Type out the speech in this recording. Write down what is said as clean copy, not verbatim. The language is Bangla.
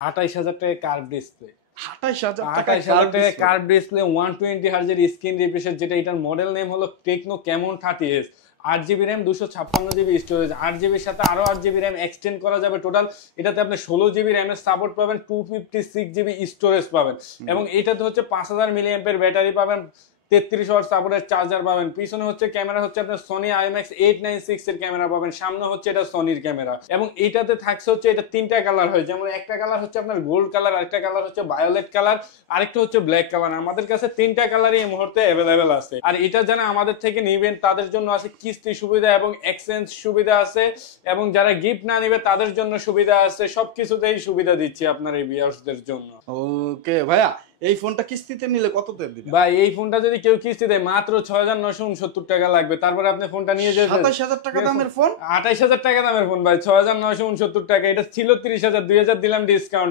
২৮,০০০ টাকা কার্ভ ডিসপ্লে। ২৮,০০০ টাকা কার্ভ ডিসপ্লে 120 হার্জের স্ক্রিন রিফ্রেশ, যেটা এটার মডেল নেম হলো techno Camon 30s। 8GB RAM, 256GB storage, 8GB সাথে আরো 8GB র্যাম এক্সটেন্ড করা যাবে টোটাল। এটাতে আপনি 16GB র্যামের সাপোর্ট পাবেন, 256GB স্টোরেজ পাবেন, এবং এটাতে হচ্ছে 5000 মিলিঅ্যাম্পের ব্যাটারি পাবেন, 33 ওয়াট সাপোর্টের চার্জার পাবেন। পিছনে হচ্ছে ক্যামেরা হচ্ছে আপনার সনি আইম্যাক্স 896 এর ক্যামেরা পাবেন, সামনে হচ্ছে এটা সনির ক্যামেরা, এবং এইটাতে থাকছে হচ্ছে এটা তিনটা কালার হয়, যেমন একটা কালার হচ্ছে আপনার গোল্ড কালার, আরেকটা কালার হচ্ছে ভায়োলেট কালার, আরেকটা হচ্ছে ব্ল্যাক কালার। আমাদের কাছে তিনটা কালারই এই মুহূর্তে অ্যাভেলেবেল আছে। আর এটা যারা আমাদের থেকে নিবেন তাদের জন্য আছে কিস্তি সুবিধা এবং এক্সচেঞ্জ সুবিধা আছে, এবং যারা গিফট না নিবে তাদের জন্য সুবিধা আছে। সবকিছুতেই সুবিধা দিচ্ছি আপনার এই ভিউয়ার্সদের জন্য। ওকে ভাইয়া, এই ফোনটা কিস্তিতে নিলে কততে দিবেন? ভাই এই ফোনটা যদি কেউ কিস্তি দেয় মাত্র ৬৯৬৯ টাকা লাগবে, তারপরে আপনি ফোনটা নিয়ে যাবেন। ২৭,০০০ টাকা দামের ফোন? ২৮,০০০ টাকা দামের ফোন ভাই, ৬৯৬৯ টাকা। এটা ছিল ৩০,০০০, ২,০০০ দিলাম ডিসকাউন্ট।